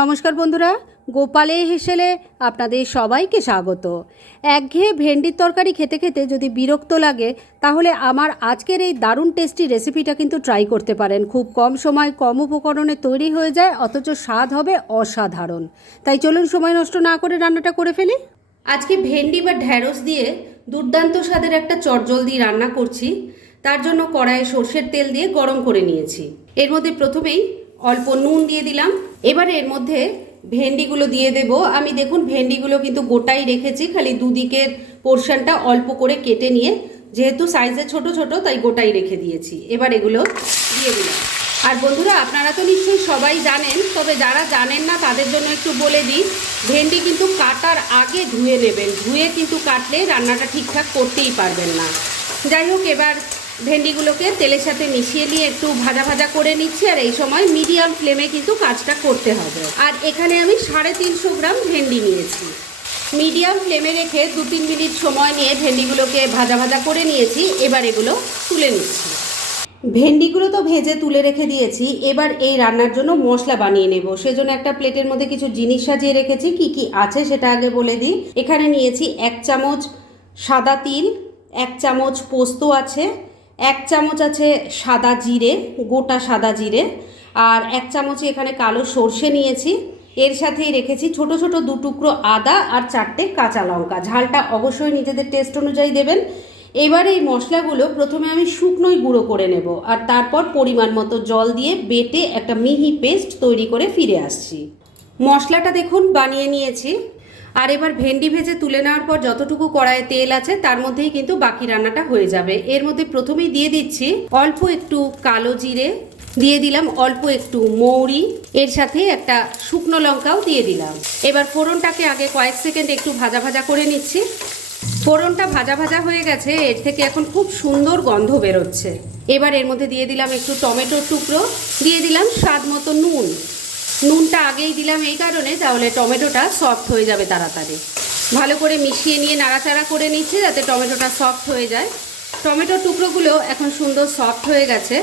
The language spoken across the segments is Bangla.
নমস্কার বন্ধুরা, গোপালে হেসেলে আপনাদের সবাইকে স্বাগত। একঘেয়ে ভেন্ডির তরকারি খেতে খেতে যদি বিরক্ত লাগে, তাহলে আমার আজকের এই দারুণ টেস্টি রেসিপিটা কিন্তু ট্রাই করতে পারেন। খুব কম সময় কম উপকরণে তৈরি হয়ে যায়, অথচ স্বাদ হবে অসাধারণ। তাই চলুন সময় নষ্ট না করে রান্নাটা করে ফেলি। আজকে ভেন্ডি বা ঢ্যাঁড়স দিয়ে দুর্দান্ত স্বাদের একটা চটজলদি রান্না করছি। তার জন্য কড়াইয়ে সর্ষের তেল দিয়ে গরম করে নিয়েছি। এর মধ্যে প্রথমেই অল্প নুন দিয়ে দিলাম। এবারে এর মধ্যে ভেন্ডিগুলো দিয়ে দেব। আমি দেখুন, ভেন্ডিগুলো কিন্তু গোটাই রেখেছি, খালি দুদিকের পোর্শনটা অল্প করে কেটে নিয়ে, যেহেতু সাইজে ছোট ছোট, তাই গোটাই রেখে দিয়েছি। এবার এগুলো দিয়ে দিলাম। আর বন্ধুরা, আপনারা তো নিশ্চয়ই সবাই জানেন, তবে যারা জানেন না, তাদের জন্য একটু বলে দিই, ভেন্ডি কিন্তু কাটার আগে ধুয়ে নেবেন। ধুয়ে কিন্তু কাটলে রান্নাটা ঠিকঠাক করতেই পারবেন না। যাই হোক, এবার ভেন্ডিগুলোকে তেলের সাথে মিশিয়ে নিয়ে একটু ভাজা ভাজা করে নিচ্ছি, আর এই সময় মিডিয়াম ফ্লেমে কিন্তু কাজটা করতে হবে। আর এখানে আমি সাড়ে তিনশো গ্রাম ভেন্ডি নিয়েছি। মিডিয়াম ফ্লেমে রেখে দু তিন মিনিট সময় নিয়ে ভেন্ডিগুলোকে ভাজা ভাজা করে নিয়েছি, এবার এগুলো তুলে নিচ্ছি। ভেন্ডিগুলো তো ভেজে তুলে রেখে দিয়েছি, এবার এই রান্নার জন্য মশলা বানিয়ে নেব। সেজন্য একটা প্লেটের মধ্যে কিছু জিনিস সাজিয়ে রেখেছি, কি কি আছে সেটা আগে বলে দিই। এখানে নিয়েছি এক চামচ সাদা তিল, এক চামচ পোস্ত আছে এক চামচ আছে সাদা জিরে, গোটা সাদা জিরে, আর এক চামচ এখানে কালো সর্ষে নিয়েছি। এর সাথেই রেখেছি ছোট ছোট দু টুকরো আদা আর চারটে কাঁচা লঙ্কা। ঝালটা অবশ্যই নিজেদের টেস্ট অনুযায়ী দেবেন। এবার এই মশলাগুলো প্রথমে আমি শুকনোই গুঁড়ো করে নেব আর তারপর পরিমাণ মতো জল দিয়ে বেটে একটা মিহি পেস্ট তৈরি করে ফিরে আসছি। মশলাটা দেখুন, বানিয়ে নিয়েছি। আর এবার ভেন্ডি ভেজে তুলে নেওয়ার পর যতটুকু কড়াইয়ে তেল আছে, তার মধ্যেই কিন্তু বাকি রান্নাটা হয়ে যাবে। এর মধ্যে প্রথমেই দিয়ে দিচ্ছি অল্প একটু কালো জিরে, দিয়ে দিলাম অল্প একটু মৌরি, এর সাথে একটা শুকনো লঙ্কাও দিয়ে দিলাম। এবার ফোড়নটাকে আগে কয়েক সেকেন্ড একটু ভাজা ভাজা করে নিচ্ছি। ফোড়নটা ভাজা ভাজা হয়ে গেছে, এর থেকে এখন খুব সুন্দর গন্ধ বেরোচ্ছে। এবার এর মধ্যে দিয়ে দিলাম একটু টমেটোর টুকরো, দিয়ে দিলাম স্বাদ মতো নুন। নুনটা আগেই দিলাম এই কারণে, তাহলে টমেটোটা সফট হয়ে যাবে তাড়াতাড়ি। ভালো করে মিশিয়ে নিয়ে নাড়াচাড়া করে নিচ্ছি যাতে টমেটোটা সফট হয়ে যায়। টমেটোর টুকরোগুলো এখন সুন্দর সফট হয়ে গেছে।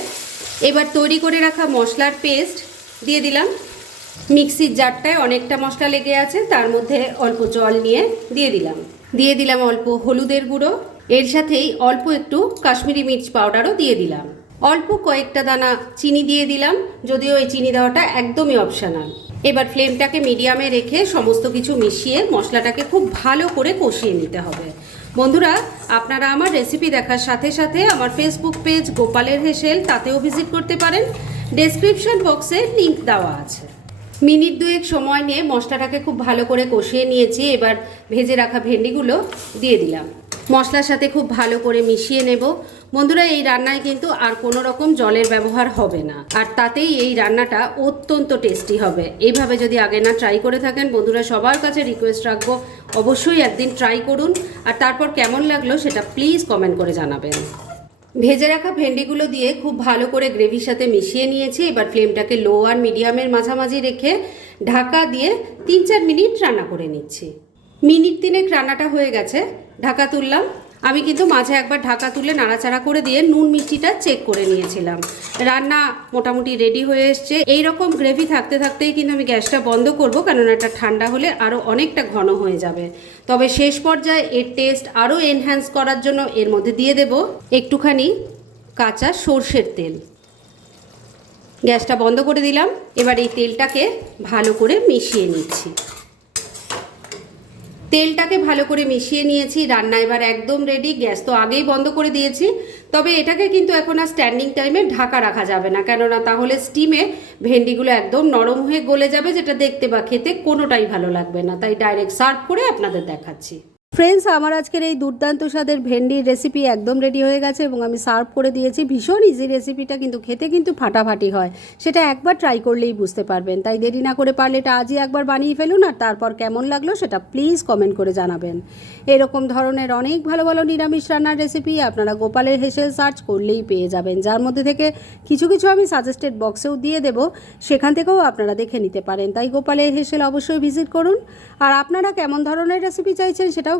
এবার তৈরি করে রাখা মশলার পেস্ট দিয়ে দিলাম। মিক্সির জারটায় অনেকটা মশলা লেগে আছে, তার মধ্যে অল্প জল নিয়ে দিয়ে দিলাম। দিয়ে দিলাম অল্প হলুদের গুঁড়ো। এর সাথেই অল্প একটু কাশ্মীরি মির্চ পাউডারও দিয়ে দিলাম। অল্প কয়েকটা দানা চিনি দিয়ে দিলাম, যদিও এই চিনি দেওয়াটা একদমই অপশনাল এবার ফ্লেমটাকে মিডিয়ামে রেখে সমস্ত কিছু মিশিয়ে মশলাটাকে খুব ভালো করে কষিয়ে নিতে হবে। বন্ধুরা, আপনারা আমার রেসিপি দেখার সাথে সাথে আমার ফেসবুক পেজ গোপালের হেসেল তাতেও ভিজিট করতে পারেন। ডেসক্রিপশন বক্সে লিংক দেওয়া আছে। মিনিট দুয়েক সময় নিয়ে মশলাটাকে খুব ভালো করে কষিয়ে নিয়েছি। এবার ভেজে রাখা ভেন্ডিগুলো দিয়ে দিলাম। মশলার সাথে খুব ভালো করে মিশিয়ে নেব। বন্ধুরা, এই রান্নায় কিন্তু আর কোনো রকম জলের ব্যবহার হবে না। আর তাতেই এই রান্নাটা অত্যন্ত টেস্টি হবে। এইভাবে যদি আগে না ট্রাই করে থাকেন, বন্ধুরা, সবার কাছে রিকোয়েস্ট রাখব, অবশ্যই একদিন ট্রাই করুন। আর তারপর কেমন লাগল সেটা প্লিজ কমেন্ট করে জানাবেন। ভেজে রাখা ভেন্ডিগুলো দিয়ে খুব ভালো করে গ্রেভির সাথে মিশিয়ে নিয়েছি। এবার ফ্লেমটাকে লো আর মিডিয়ামের মাঝামাঝি রেখে ঢাকা দিয়ে তিন চার মিনিট রান্না করে নিচ্ছি। মিনিট তিনেক রান্নাটা হয়ে গেছে, ঢাকা তুললাম। আমি কিন্তু মাঝে একবার ঢাকা তুলে নাড়াচাড়া করে দিয়ে নুন মিষ্টিটা চেক করে নিয়েছিলাম। রান্না মোটামুটি রেডি হয়ে এসছে। এই রকম গ্রেভি থাকতে থাকতেই কিন্তু আমি গ্যাসটা বন্ধ করব, কেননা এটা ঠান্ডা হলে আরও অনেকটা ঘন হয়ে যাবে। তবে শেষ পর্যায়ে এর টেস্ট আরও এনহ্যান্স করার জন্য এর মধ্যে দিয়ে দেব একটুখানি কাঁচা সর্ষের তেল। গ্যাসটা বন্ধ করে দিলাম। এবার এই তেলটাকে ভালো করে মিশিয়ে নিচ্ছি। তেলটাকে ভালো করে মিশিয়ে নিয়েছি, রান্না এবার একদম রেডি গ্যাস তো আগেই বন্ধ করে দিয়েছি। তবে এটাকে কিন্তু এখন আর স্ট্যান্ডিং টাইমে ঢাকা রাখা যাবে না, কেননা তাহলে স্টিমে ভেন্ডিগুলো একদম নরম হয়ে গলে যাবে, যেটা দেখতে বা খেতে কোনোটাই ভালো লাগবে না। তাই ডাইরেক্ট সার্ভ করে আপনাদের দেখাচ্ছি। ফ্রেন্ডস আমার আজকের এই দুর্দান্ত স্বাদের ভেন্ডির রেসিপি একদম রেডি হয়ে গেছে এবং আমি সার্ভ করে দিয়েছি। ভীষণ ইজি রেসিপিটা কিন্তু খেতে কিন্তু ফাটাফাটি হয়। সেটা একবার ট্রাই করলেই বুঝতে পারবেন। তাই দেরি না করে পারলে এটা আজই একবার বানিয়ে ফেলুন আর তারপর কেমন লাগল সেটা প্লিজ কমেন্ট করে জানাবেন। এরকম ধরনের অনেক ভালো ভালো নিরামিষ রান্নার রেসিপি আপনারা গোপালের হেসেল সার্চ করলেই পেয়ে যাবেন। যার মধ্যে থেকে কিছু কিছু আমি সাজেস্টেড বক্সেও দিয়ে দেব। সেখান থেকেও আপনারা দেখে নিতে পারেন। তাই গোপালের হেসেল অবশ্যই ভিজিট করুন। আর আপনারা কেমন ধরনের রেসিপি চাইছেন সেটাও